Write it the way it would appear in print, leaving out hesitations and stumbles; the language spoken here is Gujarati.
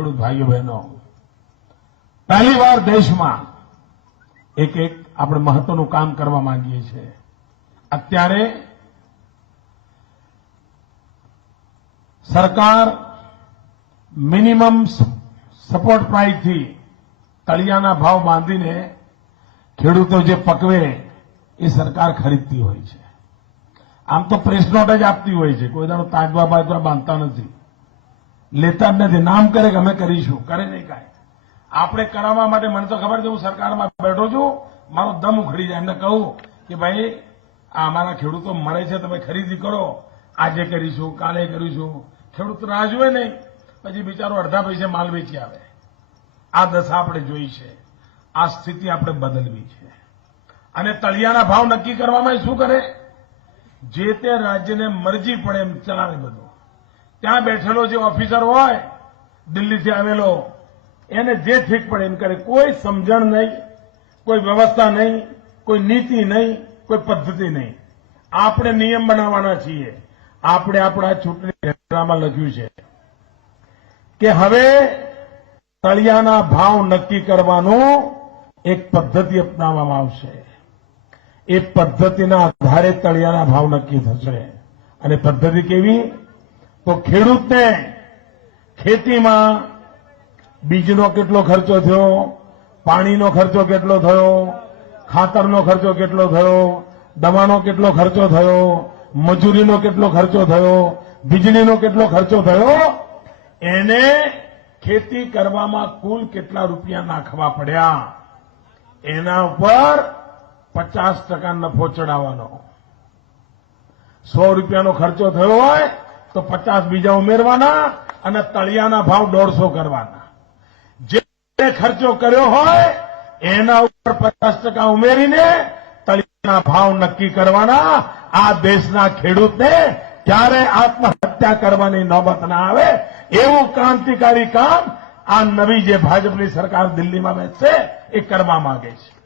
ખેડૂત ભાઈઓ બહેનો, પહેલીવાર દેશમાં એક આપણે મહત્વનું કામ કરવા માંગીએ છીએ. અત્યારે સરકાર મિનિમમ સપોર્ટ પ્રાઇસથી તળિયાના ભાવ બાંધીને ખેડૂતો જે પકવે એ સરકાર ખરીદતી હોય છે. આમ તો પ્રેસ નોટ જ આપતી હોય છે, કોઈ દાડો તાજવા બાજવા બાંધતા નથી, લેતા જ નથી. નામ કરે કે અમે કરીશું, કરે નહીં કાંઈ. આપણે કરાવવા માટે મને તો ખબર છે, હું સરકારમાં બેઠો છું, મારો દમ ઉખડી જાય. એમને કહું કે ભાઈ આ અમારા ખેડૂતો મરે છે, તમે ખરીદી કરો, આજે કરીશું, કાલે કરીશું. ખેડૂત રાહ જોવે નહીં, પછી બિચારો અડધા પૈસે માલ વેચી આવે. આ દશા આપણે જોઈ છે. આ સ્થિતિ આપણે બદલવી છે. અને તળિયાના ભાવ નક્કી કરવામાં શું કરે, જે તે રાજ્યને મરજી પડે એમ ચલાવે બધું. ત્યાં બેઠેલો જે ઓફિસર હોય દિલ્હીથી આવેલો, એને જે ઠીક પડે એમ કરે. કોઈ સમજણ નહીં, કોઈ વ્યવસ્થા નહીં, કોઈ નીતિ નહીં, કોઈ પદ્ધતિ નહીં. આપણે નિયમ બનાવવાના છીએ. આપણે આપણા ચૂંટણી ઢેરામાં લખ્યું છે કે હવે તળિયાના ભાવ નક્કી કરવાનું એક પદ્ધતિ અપનાવવામાં આવશે. એ પદ્ધતિના આધારે તળિયાના ભાવ નક્કી થશે. અને પદ્ધતિ કેવી? તો ખેડૂતને ખેતીમાં બીજનો કેટલો ખર્ચો થયો, પાણીનો ખર્ચો કેટલો થયો, ખાતરનો ખર્ચો કેટલો થયો, દવાનો કેટલો ખર્ચો થયો, મજૂરીનો કેટલો ખર્ચો થયો, વીજળીનો કેટલો ખર્ચો થયો, એને ખેતી કરવામાં કુલ કેટલા રૂપિયા નાખવા પડ્યા, એના ઉપર 50% નફો ચડાવવાનો. 100 રૂપિયાનો ખર્ચો થયો હોય તો 50 બીજા ઉમેરવાના અને તળિયાના ભાવ 150 કરવાના. જે ખર્ચો કર્યો હોય એના ઉપર 50% ઉમેરીને તળિયાના ભાવ નક્કી કરવાના. આ દેશના ખેડૂતને ક્યારે આત્મહત્યા કરવાની નોબત ના આવે એવું ક્રાંતિકારી કામ આ નવી જે ભાજપની સરકાર દિલ્હીમાં બેસશે એ કરવા માંગે છે.